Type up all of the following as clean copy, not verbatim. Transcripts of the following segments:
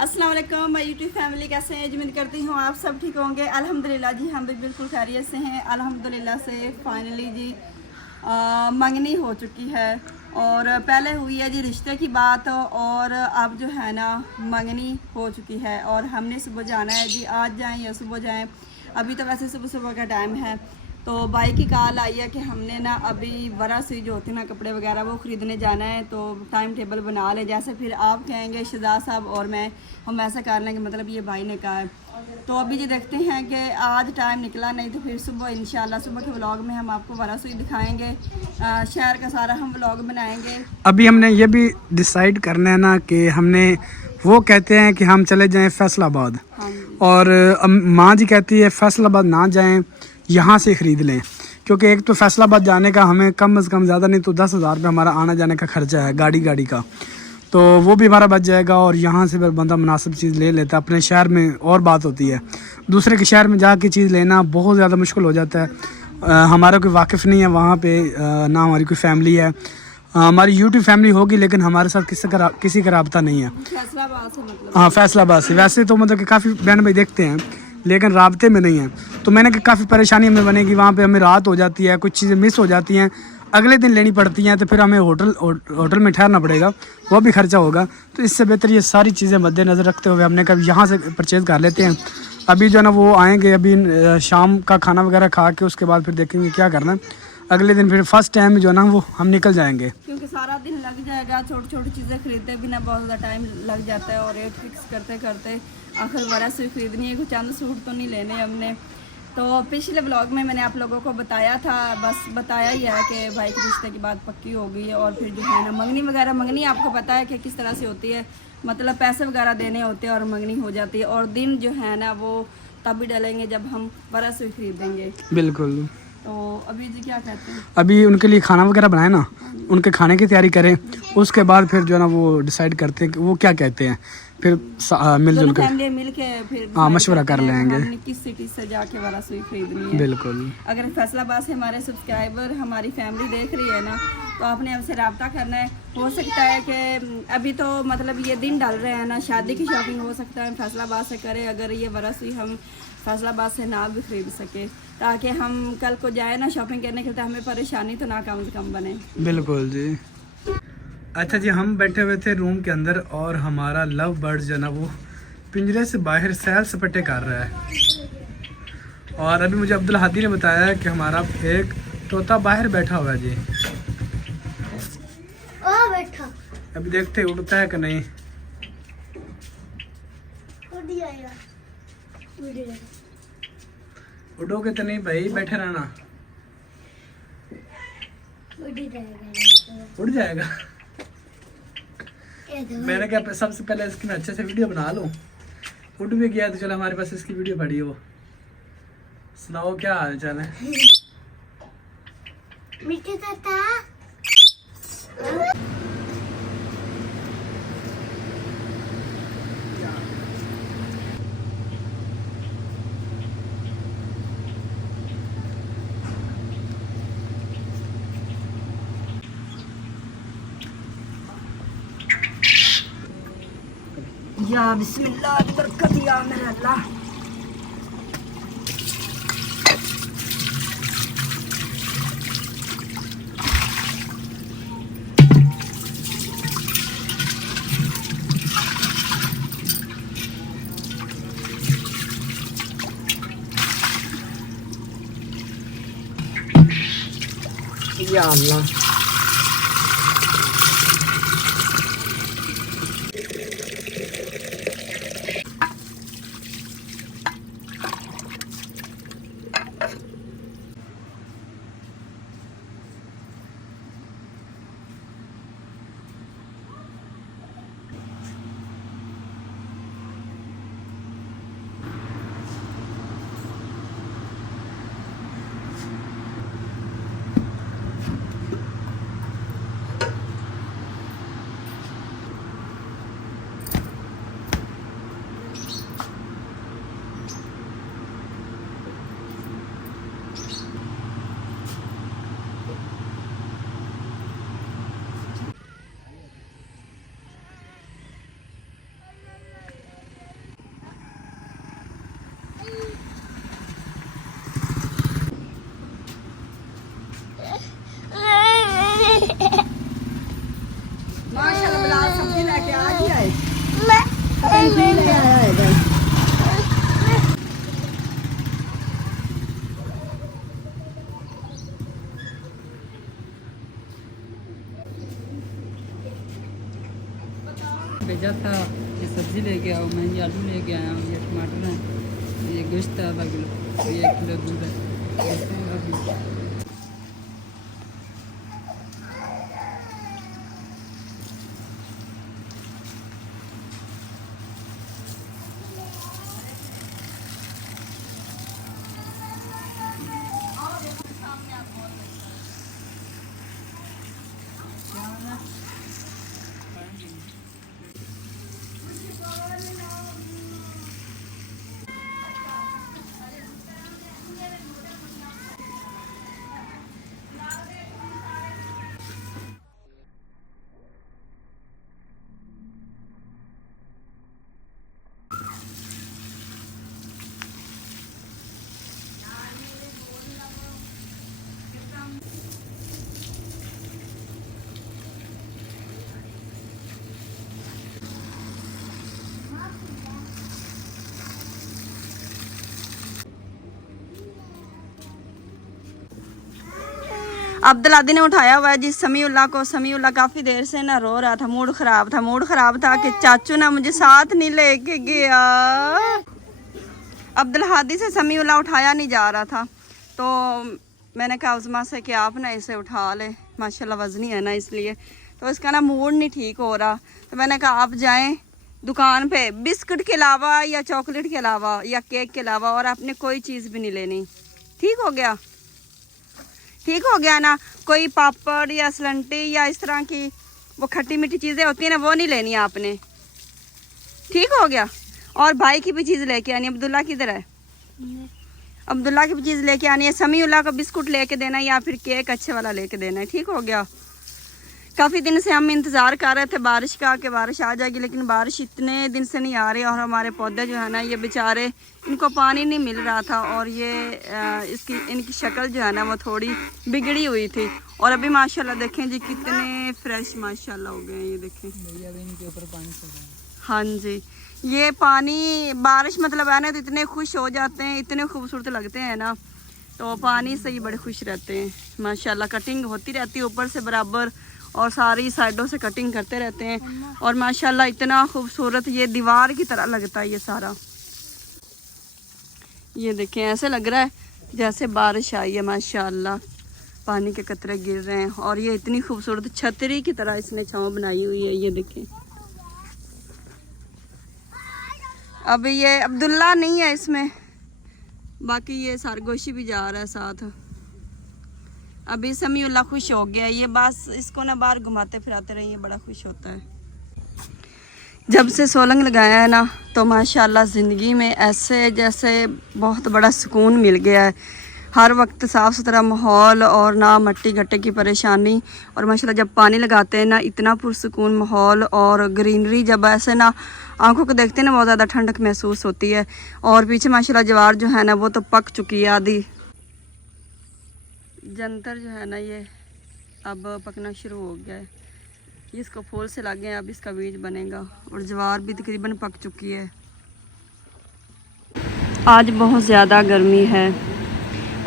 अस्सलाम वालेकुम my YouTube family, कैसे हैं? उम्मीद करती हूँ आप सब ठीक होंगे। अल्हम्दुलिल्लाह जी, हम भी बिल्कुल खैरियत से हैं। अल्हम्दुलिल्लाह से फाइनली जी मंगनी हो चुकी है और पहले हुई है जी रिश्ते की बात, और अब जो है ना मंगनी हो चुकी है और हमने सुबह जाना है जी। आज जाएं या सुबह जाएं, अभी तो वैसे सुबह सुबह का टाइम है। तो बाइक की कॉल आई है कि हमने ना अभी वरा सुई जो होती है ना कपड़े वगैरह वो ख़रीदने जाना है, तो टाइम टेबल बना ले। जैसे फिर आप कहेंगे शहजाद साहब और मैं, हम ऐसा कर लेंगे, मतलब ये भाई ने कहा है। तो अभी जी देखते हैं कि आज टाइम निकला, नहीं तो फिर सुबह इंशाल्लाह सुबह के व्लॉग में हम आपको वरा सुई दिखाएंगे। शहर का सारा हम व्लॉग बनाएंगे। अभी हमने ये भी डिसाइड करना है ना कि हमने, वो कहते हैं कि हम चले जाएं फैसलाबाद, हाँ जी। और माँ जी कहती है फैसलाबाद ना जाएं, यहाँ से ख़रीद लें। क्योंकि एक तो फैसलाबाद जाने का हमें कम से कम ज़्यादा नहीं तो 10,000 रुपये हमारा आना जाने का खर्चा है गाड़ी का, तो वो भी हमारा बच जाएगा। और यहाँ से फिर बंदा मुनासिब चीज़ ले लेता है। अपने शहर में और बात होती है, दूसरे के शहर में जाके चीज़ लेना बहुत ज़्यादा मुश्किल हो जाता है। हमारा कोई वाकिफ़ नहीं है वहाँ पे, ना हमारी कोई फैमिली है। हमारी यूट्यूब फैमिली होगी लेकिन हमारे साथ किसी का रब्ता नहीं है। फैसलाबाद से मतलब? हाँ, फैसलाबाद से। वैसे तो मतलब कि काफ़ी बहन भाई देखते हैं लेकिन राब्ते में नहीं है, तो मैंने कहा काफ़ी परेशानी हमें बनेगी। वहाँ पे हमें रात हो जाती है, कुछ चीज़ें मिस हो जाती हैं, अगले दिन लेनी पड़ती हैं, तो फिर हमें होटल में ठहरना पड़ेगा, वो भी खर्चा होगा। तो इससे बेहतर ये सारी चीज़ें मद्देनज़र रखते हुए हमने कहा यहाँ से परचेज़ कर लेते हैं। अभी जो है ना वो आएँगे, अभी शाम का खाना वगैरह खा के उसके बाद फिर देखेंगे क्या करना है। अगले दिन फिर फर्स्ट टाइम जो है ना वो हम निकल जाएंगे, क्योंकि सारा दिन लग जाएगा। छोटी छोटी चीज़ें खरीदते बिना बहुत ज़्यादा टाइम लग जाता है, और रेट फिक्स करते करते आखिर वरा सुई खरीदनी है। कुछ चंद सूट तो नहीं लेने हमने। तो पिछले ब्लॉग में मैंने आप लोगों को बताया था, बस बताया ही है कि भाई के रिश्ते की बात पक्की हो गई है। और फिर जो है ना मंगनी वगैरह, मंगनी आपको पता है कि किस तरह से होती है, मतलब पैसे वगैरह देने होते हैं और मंगनी हो जाती है। और दिन जो है ना वो तभी डलेंगे जब हम वरा सुई खरीदेंगे। बिल्कुल। तो अभी जी क्या कहते हैं? अभी उनके लिए खाना वगैरह बनाए ना, उनके खाने की तैयारी करें, उसके बाद फिर जो है ना वो डिसाइड करते हैं कि वो क्या कहते हैं, फिर मिलजुल कर फैमिली मिल के फिर मशवरा कर लेंगे हमने किस सिटी से जाके वरा सुई खरीदनी है। बिल्कुल। अगर फैसलाबाद से हमारे सब्सक्राइबर, हमारी फैमिली देख रही है ना, तो आपने हमसे रब्ता करना है। हो सकता है कि अभी तो मतलब ये दिन डल रहे हैं ना, शादी की शॉपिंग हो सकता है फैसलाबाद से करें, अगर ये वरा सुई हम फैसलाबाद से ना भी खरीद सके, ताकि हम कल को जाए ना शॉपिंग करने के लिए, तो हमें परेशानी तो ना कम से कम बने। बिल्कुल जी। अच्छा जी, हम बैठे हुए थे रूम के अंदर और हमारा लव बर्ड जो है ना वो पिंजरे से बाहर सैर सपाटे कर रहा है। और अभी मुझे अब्दुल हादी ने बताया कि हमारा एक तोता बाहर बैठा हुआ है जी। बैठा अभी देखते हैं उड़ता है कि नहीं। उड़ोगे तो नहीं भाई, बैठे रहना। उड़ जाएगा। मैंने कहा सबसे पहले इसकी मैं अच्छे से वीडियो बना लूं। उड़ भी गया तो चलो हमारे पास इसकी वीडियो पड़ी हो। सुनाओ क्या हाल चाल है? मीठे ताता या बिस्मिल्लाह, बरकत या मेरा अल्लाह। या अल्लाह। भेजा था ये सब्ज़ी लेके आओ, मैं ये आलू लेके आया हूँ, ये टमाटर है, ये गोश्त है आधा किलो, ये 1 किलो दूध है। ऐसे हैं अभी। अब्दुल आदि ने उठाया हुआ है जी समीउल्लाह को। समीउल्लाह काफ़ी देर से ना रो रहा था, मूड ख़राब था कि चाचू ना मुझे साथ नहीं लेके गया। अब्दुल हादी से समीउल्लाह उठाया नहीं जा रहा था, तो मैंने कहा उज़मा से कि आप ना इसे उठा ले, माशाल्लाह वज़नी है ना, इसलिए तो इसका ना मूड नहीं ठीक हो रहा। तो मैंने कहा आप जाएँ दुकान पे, बिस्कुट के अलावा या चॉकलेट के अलावा या केक के अलावा, और आपने कोई चीज़ भी नहीं लेनी। ठीक हो गया? ठीक हो गया ना? कोई पापड़ या सलंटी या इस तरह की वो खट्टी मीठी चीज़ें होती हैं ना, वो नहीं लेनी आपने। ठीक हो गया? और भाई की भी चीज़ लेके आनी है। अब्दुल्ला किधर है? अब्दुल्ला की भी चीज़ लेके आनी है। समीउल्लाह को बिस्कुट लेके देना है या फिर केक अच्छे वाला लेके देना है। ठीक हो गया? काफ़ी दिन से हम इंतज़ार कर रहे थे बारिश का, कि बारिश आ जाएगी, लेकिन बारिश इतने दिन से नहीं आ रही। और हमारे पौधे जो है ना, ये बेचारे, इनको पानी नहीं मिल रहा था, और ये इनकी शक्ल जो है ना वो थोड़ी बिगड़ी हुई थी। और अभी माशाल्लाह देखें जी कितने फ्रेश माशाल्लाह हो गए हैं, ये देखें इनके ऊपर पानी चल रहा है। हाँ जी, ये पानी बारिश मतलब है ना, तो इतने खुश हो जाते हैं, इतने खूबसूरत लगते हैं ना, तो पानी से ही बड़े खुश रहते हैं माशाल्लाह। कटिंग होती रहती है ऊपर से बराबर, और सारी साइडों से कटिंग करते रहते हैं, और माशाल्लाह इतना खूबसूरत ये दीवार की तरह लगता है ये सारा। ये देखें, ऐसे लग रहा है जैसे बारिश आई है माशाल्लाह, पानी के कतरे गिर रहे हैं, और ये इतनी खूबसूरत छतरी की तरह इसने छांव बनाई हुई है। ये देखें, अब ये अब्दुल्ला नहीं है इसमें, बाकी ये सरगोशी भी जा रहा है साथ। अभी समीउल्लाह खुश हो गया, ये बस इसको ना बाहर घुमाते फिराते रहिए, बड़ा खुश होता है। जब से सोलंग लगाया है ना, तो माशाल्लाह ज़िंदगी में ऐसे जैसे बहुत बड़ा सुकून मिल गया है। हर वक्त साफ़ सुथरा माहौल, और ना मट्टी गट्टे की परेशानी, और माशाल्लाह जब पानी लगाते हैं ना, इतना पुरसुकून माहौल और ग्रीनरी, जब ऐसे ना आंखों को देखते हैं ना, बहुत ज़्यादा ठंडक महसूस होती है। और पीछे माशाल्लाह ज्वार जो है ना वो तो पक चुकी है आधी। जंतर जो है ना ये अब पकना शुरू हो गया है, इसको फूल से लग गए, अब इसका बीज बनेगा। और ज्वार भी तकरीबन पक चुकी है। आज बहुत ज़्यादा गर्मी है,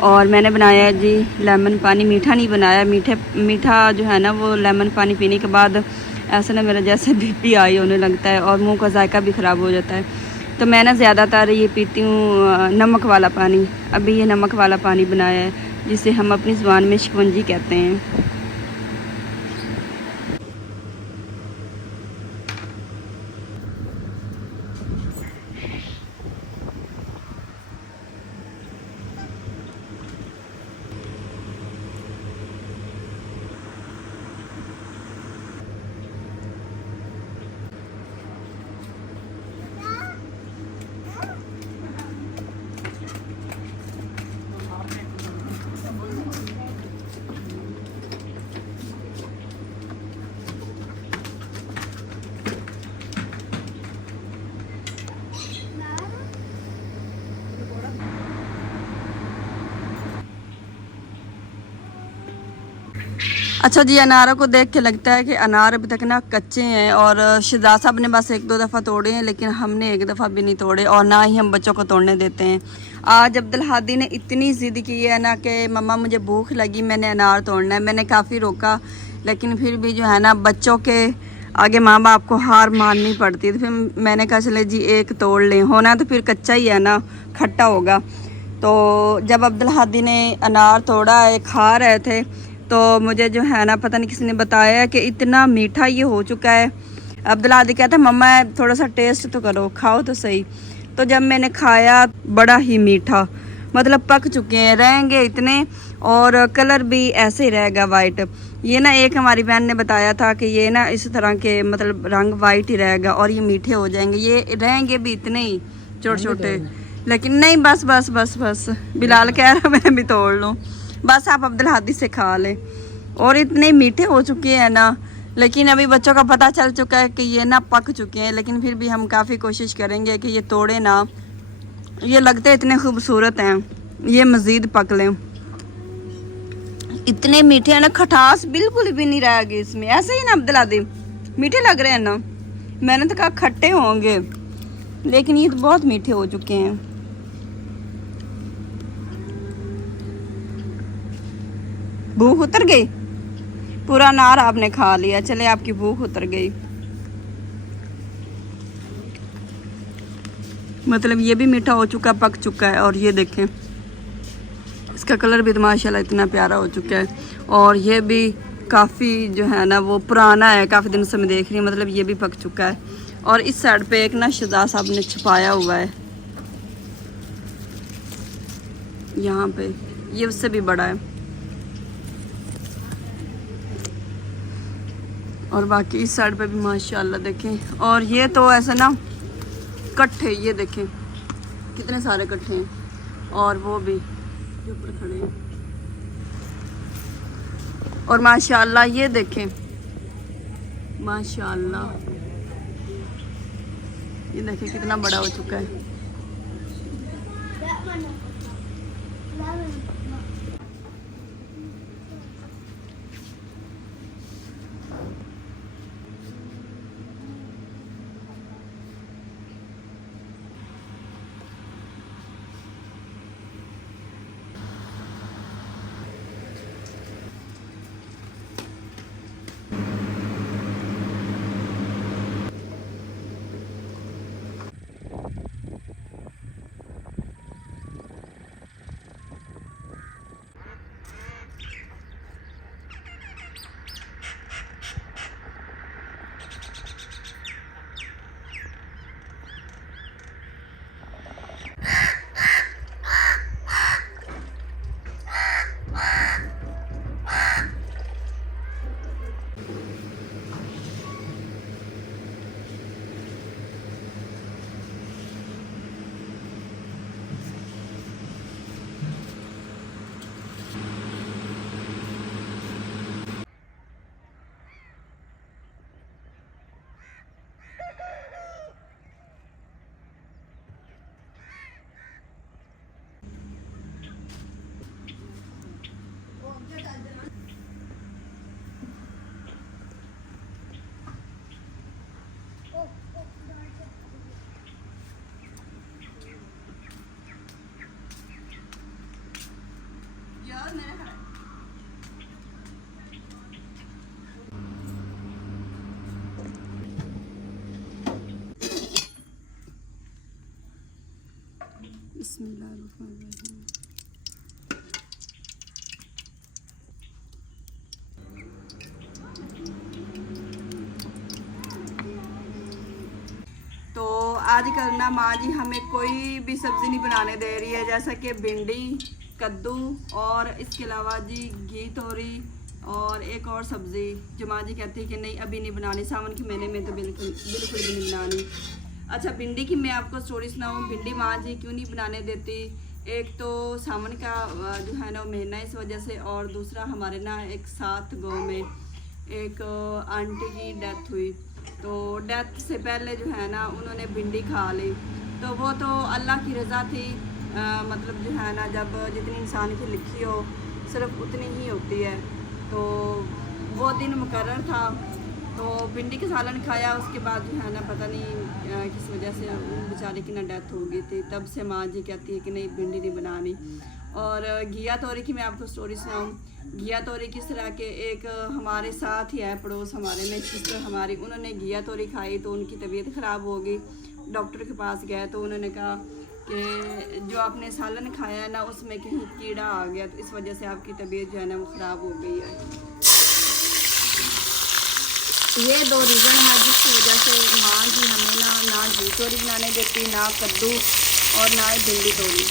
और मैंने बनाया है जी लेमन पानी। मीठा नहीं बनाया, मीठा जो है ना वो लेमन पानी पीने के बाद ऐसा ना मेरा जैसे बीपी आई होने लगता है, और मुंह का जायका भी ख़राब हो जाता है। तो मैं ना ज़्यादातर ये पीती हूँ नमक वाला पानी। अभी ये नमक वाला पानी बनाया है, जिसे हम अपनी ज़ुबान में शिकवंजी कहते हैं। अच्छा जी, अनारों को देख के लगता है कि अनार अभी तक ना कच्चे हैं, और शहजाद साहब ने बस 1-2 दफ़ा तोड़े हैं, लेकिन हमने एक दफ़ा भी नहीं तोड़े, और ना ही हम बच्चों को तोड़ने देते हैं। आज अब्दुल हादी ने इतनी ज़िद की है ना कि मम्मा मुझे भूख लगी, मैंने अनार तोड़ना है। मैंने काफ़ी रोका, लेकिन फिर भी जो है ना बच्चों के आगे माँ बाप को हार माननी पड़ती है। तो फिर मैंने कहा चले जी एक तोड़ लें, होना तो फिर कच्चा ही है ना, खट्टा होगा। तो जब अब्दुल हादी ने अनार तोड़ा है, खा रहे थे, तो मुझे जो है ना पता नहीं किसी ने बताया कि इतना मीठा ये हो चुका है। अब्दुल हादी कहता है मम्मा थोड़ा सा टेस्ट तो करो, खाओ तो सही। तो जब मैंने खाया बड़ा ही मीठा, मतलब पक चुके हैं, रहेंगे इतने और कलर भी ऐसे ही रहेगा वाइट। ये ना एक हमारी बहन ने बताया था कि ये ना इस तरह के मतलब रंग वाइट ही रहेगा और ये मीठे हो जाएंगे। ये रहेंगे भी इतने ही छोटे छोटे, लेकिन नहीं बस बस बस बस बिलाल कह रहा मैं भी तोड़ लूँ, बस आप अब्दुल हादी से खा लें। और इतने मीठे हो चुके हैं ना, लेकिन अभी बच्चों का पता चल चुका है कि ये ना पक चुके हैं, लेकिन फिर भी हम काफ़ी कोशिश करेंगे कि ये तोड़े ना। ये लगते इतने खूबसूरत हैं, ये मज़ीद पक लें। इतने मीठे हैं ना, खटास बिल्कुल भी नहीं रहेगी इसमें। ऐसे ही ना अब्दुल हादी मीठे लग रहे हैं ना, मैंने तो कहा खट्टे होंगे, लेकिन ये तो बहुत मीठे हो चुके हैं। भूख उतर गई, पूरा अनार आपने खा लिया, चले आपकी भूख उतर गई। मतलब ये भी मीठा हो चुका, पक चुका है। और ये देखें इसका कलर भी तो माशाल्लाह इतना प्यारा हो चुका है। और ये भी काफ़ी जो है ना वो पुराना है, काफ़ी दिनों से मैं देख रही हूँ, मतलब ये भी पक चुका है। और इस साइड पे एक ना शहजाद साहब ने छुपाया हुआ है यहाँ पे, ये उससे भी बड़ा है। और बाकी इस साइड पे भी माशाल्लाह देखें। और ये तो ऐसा ना कट्ठे, ये देखें कितने सारे कट्ठे हैं। और वो भी जो ऊपर खड़े हैं। और माशाल्लाह ये देखें, माशाल्लाह ये देखें कितना बड़ा हो चुका है। बिस्मिल्लाहिर्रहमानिर्रहीम। तो आजकल ना माँ जी हमें कोई भी सब्ज़ी नहीं बनाने दे रही है, जैसा कि भिंडी, कद्दू और इसके अलावा जी घी तोरी और एक और सब्ज़ी जो माँ जी कहती है कि नहीं अभी नहीं बनानी, सावन के महीने में तो बिल्कुल भी नहीं बनानी। अच्छा भिंडी की मैं आपको स्टोरी सुनाऊँ। भिंडी माँ जी क्यों नहीं बनाने देती, एक तो सावन का जो है ना महीना इस वजह से, और दूसरा हमारे ना एक साथ गाँव में एक आंटी की डेथ हुई, तो डेथ से पहले जो है ना उन्होंने भिंडी खा ली। तो वो तो अल्लाह की रज़ा थी, मतलब जो है ना जब जितनी इंसान की लिखी हो सिर्फ उतनी ही होती है। तो वो दिन मुकर्रर था, तो भिंडी के सालन खाया। उसके बाद जो है ना पता नहीं किस वजह से बेचारे की ना डेथ हो गई थी। तब से माँ जी कहती है कि नहीं भिंडी नहीं बनानी। और घिया तोरी की मैं आपको स्टोरी सुनाऊँ। घिया तोरी किस तरह के एक हमारे साथ ही है, पड़ोस हमारे में सिस्टर हमारी, उन्होंने घिया तोरी खाई तो उनकी तबीयत ख़राब हो गई। डॉक्टर के पास गए तो उन्होंने कहा कि जो आपने सालन खाया है ना उसमें कहीं कीड़ा आ गया, तो इस वजह से आपकी तबीयत जो है ना वो ख़राब हो गई है। ये 2 रीज़न है जिसकी वजह से माँ जी हमें ना घी तोरी बनाने देती, ना कद्दू और ना भिंडी तोरी।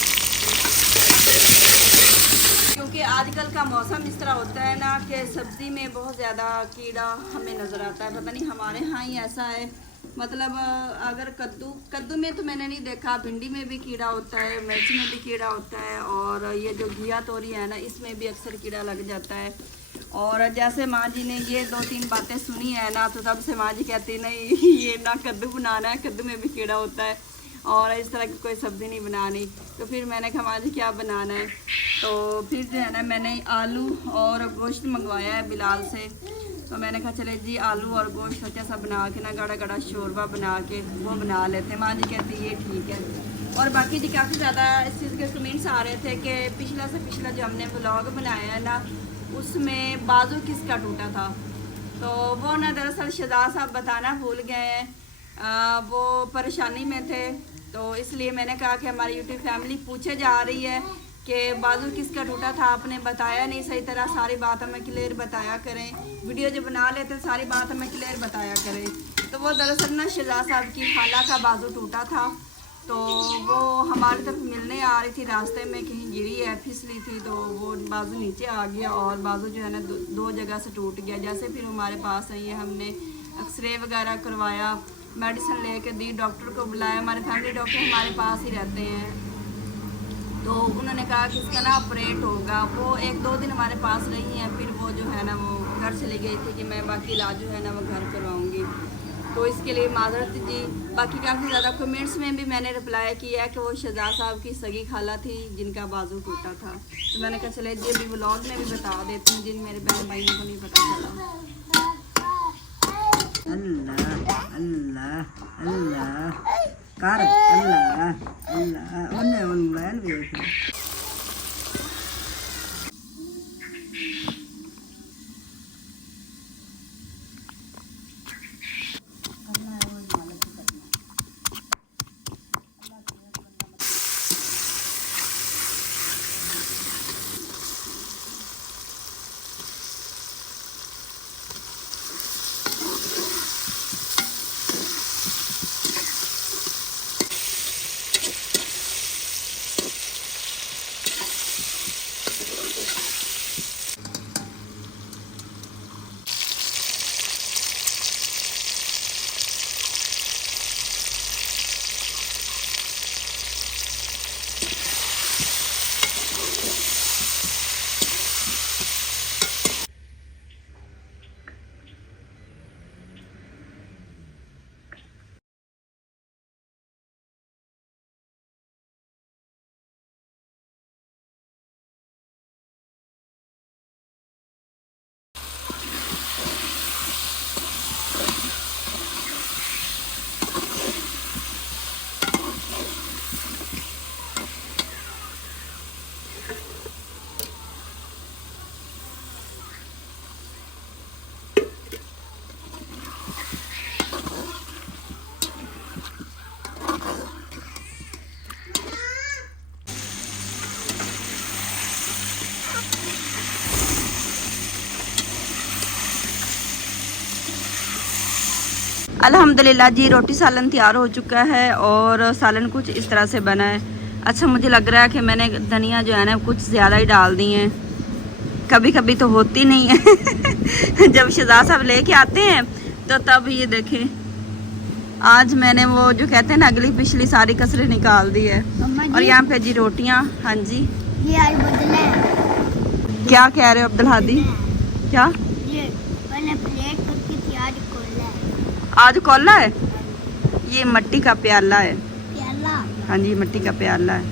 क्योंकि आजकल का मौसम इस तरह होता है ना कि सब्ज़ी में बहुत ज़्यादा कीड़ा हमें नज़र आता है। पता नहीं हमारे यहाँ ही ऐसा है, मतलब अगर कद्दू में तो मैंने नहीं देखा, भिंडी में भी कीड़ा होता है, मिर्च में भी कीड़ा होता है, और ये जो घिया तोरी है ना इसमें भी अक्सर कीड़ा लग जाता है। और जैसे माँ जी ने ये 2-3 बातें सुनी है ना, तो तब से माँ जी कहती नहीं ये ना कद्दू बनाना है, कद्दू में भी कीड़ा होता है, और इस तरह की कोई सब्ज़ी नहीं बनानी। तो फिर मैंने कहा माँ जी क्या बनाना है, तो फिर जो है ना मैंने आलू और गोश्त मंगवाया है बिलाल से। तो मैंने कहा चले जी आलू और गोश्त अच्छा सा बना के ना गाढ़ा गाढ़ा शोरबा बना के वो बना लेते। माँ जी कहती ये ठीक है। और बाकी जी काफ़ी ज़्यादा इस चीज़ के कमेंट्स आ रहे थे कि पिछला से पिछला जो हमने व्लॉग बनाया है ना उसमें बाजू किसका टूटा था, तो वो ना दरअसल शहजाद साहब बताना भूल गए हैं, वो परेशानी में थे। तो इसलिए मैंने कहा कि हमारी यूट्यूब फैमिली पूछे जा रही है कि बाजू किसका टूटा था, आपने बताया नहीं सही तरह, सारी बात हमें क्लियर बताया करें। वीडियो जो बना लेते सारी बात हमें क्लियर बताया करें। तो वो दरअसल ना शहजाद साहब की खाला का बाजू टूटा था, तो वो हमारी तरफ मिलने आ रही थी, रास्ते में कहीं गिरी है, फिसली थी, तो वो बाजू नीचे आ गया और बाजू जो है ना 2 जगह से टूट गया। जैसे फिर हमारे पास आई है, हमने एक्सरे वगैरह करवाया, मेडिसिन लेके दी, डॉक्टर को बुलाया, हमारे फैमिली डॉक्टर हमारे पास ही रहते हैं। तो उन्होंने कहा कि इसका ना ऑपरेट होगा। वो 1-2 दिन हमारे पास रही हैं, फिर वो जो है ना वो घर चली गई थी कि मैं बाकी इलाज जो है ना वो घर करवाऊँगी। तो इसके लिए माजरत जी। बाकी काफ़ी ज़्यादा कमेंट्स में भी मैंने रिप्लाई किया कि वो शहजाद साहब की सगी खाला थी जिनका बाजू टूटा था। तो मैंने कहा चले जी अभी व्लॉग में भी बता देती हूँ जिन मेरे बहन भाइयों को नहीं पता चला। अल्लाह अल्लाह अल्लाह कर अल्लाह अल्लाह उन्हें उन्हें देख अल्हम्दुलिल्लाह जी रोटी सालन तैयार हो चुका है और सालन कुछ इस तरह से बना है। अच्छा मुझे लग रहा है कि मैंने धनिया जो है ना कुछ ज़्यादा ही डाल दी है, कभी कभी तो होती नहीं है जब शहजाद साहब लेके आते हैं तो तब ये देखें आज मैंने वो जो कहते हैं ना अगली पिछली सारी कसरें निकाल दी है। और यहाँ पे जी रोटियाँ। हाँ जी ये आज बदला है। क्या कह रहे हो अब्दुल हादी? क्या ये मैंने प्लेट करके तैयार खोला है। आज कौला है? ये मिट्टी का प्याला है। प्याला हाँ जी मिट्टी का प्याला है।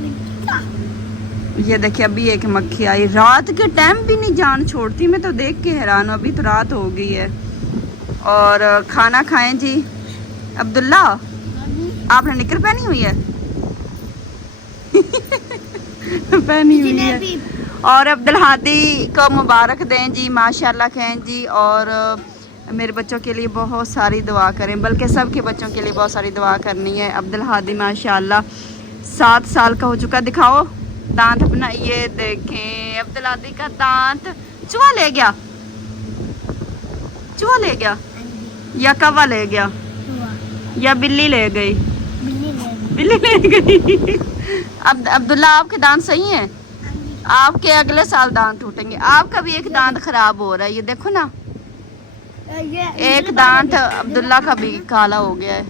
मिट्टी का। ये देखिए अभी एक मक्खी आई, रात के टाइम भी नहीं जान छोड़ती, मैं तो देख के हैरान हूँ। अभी तो रात हो गई है और खाना खाएं जी। अब्दुल्ला आपने निकर पहनी हुई है पहनी हुई है। और अब्दुल हादी को मुबारक दें जी, माशाल्लाह कहें जी। और मेरे बच्चों के लिए बहुत सारी दुआ करें, बल्कि सबके बच्चों के लिए बहुत सारी दुआ करनी है। अब्दुल हादी माशाल्लाह 7 साल का हो चुका। दिखाओ दांत अपना, ये देखें अब्दुल हादी का दांत। चूहा ले गया, चूहा ले गया या कौवा ले गया या बिल्ली ले गई? बिल्ली ले गई। अब अब्दुल्ला आपके दांत सही हैं? आपके अगले साल दांत टूटेंगे। आपका भी एक दांत खराब हो रहा है, ये देखो ना, एक दांत अब्दुल्ला का भी काला हो गया है।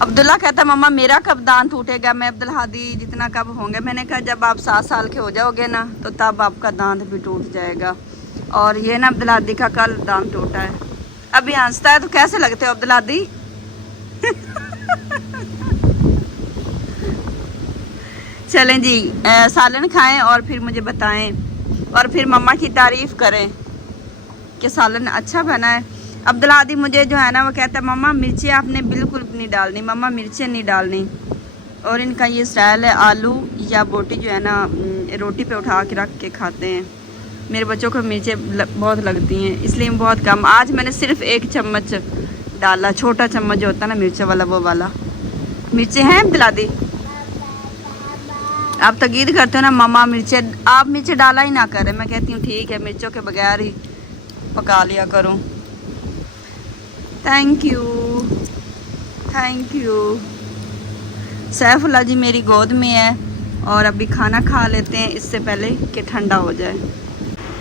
अब्दुल्ला कहता मम्मा मेरा कब दांत टूटेगा, मैं अब्दुल हादी जितना कब होंगे। मैंने कहा जब आप 7 साल के हो जाओगे ना तो तब आपका दांत भी टूट जाएगा। और ये ना अब्दुल हादी का कल दांत टूटा है। अभी हंसता है तो कैसे लगते हो अब्दुल हादी? चलें जी, सालन खाएं और फिर मुझे बताएं और फिर मम्मा की तारीफ करें कि सालन अच्छा बना है। अब्दुल हादी मुझे जो है ना वो कहता है मम्मा मिर्ची आपने बिल्कुल नहीं डालनी, मम्मा मिर्चें नहीं डालनी। और इनका ये स्टाइल है, आलू या बोटी जो है ना रोटी पे उठा के रख के खाते हैं। मेरे बच्चों को मिर्चें बहुत लगती हैं, इसलिए बहुत कम। आज मैंने सिर्फ 1 चम्मच डाला, छोटा चम्मच जो होता है ना मिर्च वाला, वो वाला। मिर्चें हैं अब्दुल हादी? आप तकीद करते हो ना मम्मा मिर्चें, आप मिर्चें डाला ही ना करें। मैं कहती हूँ ठीक है, मिर्चों के बगैर ही पका लिया करूँ। Thank you, thank you. Saifullah ji मेरी गोद में है और अभी खाना खा लेते हैं इससे पहले कि ठंडा हो जाए।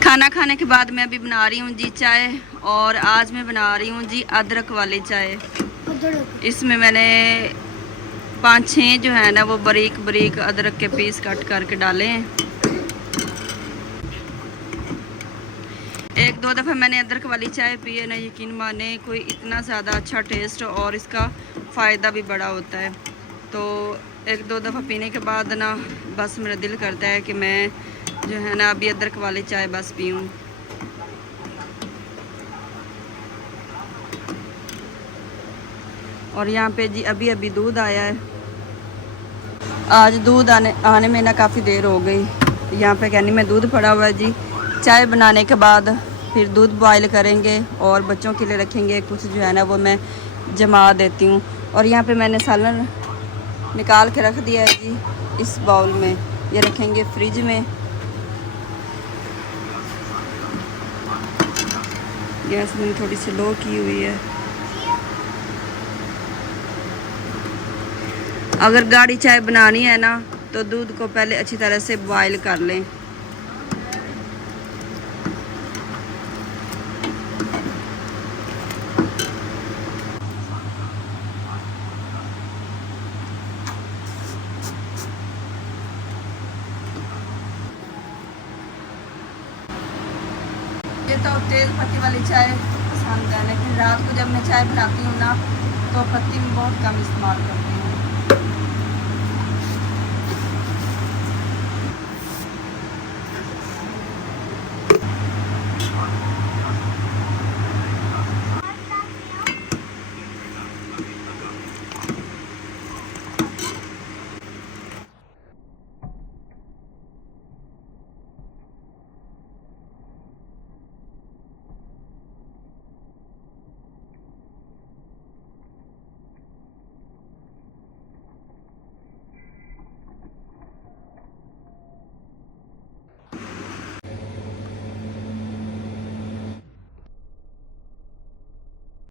खाना खाने के बाद मैं अभी बना रही हूँ जी चाय, और आज मैं बना रही हूँ जी अदरक वाली चाय। इसमें मैंने 5-6 जो है ना वो बारीक बारीक अदरक के पीस कट करके डाले हैं। 1-2 दफ़ा मैंने अदरक वाली चाय पी है ना, यकीन माने कोई इतना ज़्यादा अच्छा टेस्ट और इसका फ़ायदा भी बड़ा होता है। तो 1-2 दफ़ा पीने के बाद ना बस मेरा दिल करता है कि मैं जो है ना अभी अदरक वाली चाय बस पीऊँ। और यहाँ पे जी अभी अभी दूध आया है। आज दूध आने में ना काफ़ी देर हो गई। यहाँ पे कहनी में दूध पड़ा हुआ है जी। चाय बनाने के बाद फिर दूध बॉयल करेंगे और बच्चों के लिए रखेंगे। कुछ जो है ना वो मैं जमा देती हूँ। और यहाँ पे मैंने सालन निकाल के रख दिया है जी इस बाउल में, ये रखेंगे फ्रिज में। गैस मैंने थोड़ी सी लो की हुई है। अगर गाढ़ी चाय बनानी है ना तो दूध को पहले अच्छी तरह से बॉयल कर लें। ये तो तेज़ पत्ती वाली चाय पसंद है, लेकिन रात को जब मैं चाय बनाती हूँ ना तो पत्ती भी बहुत कम इस्तेमाल करती हूँ।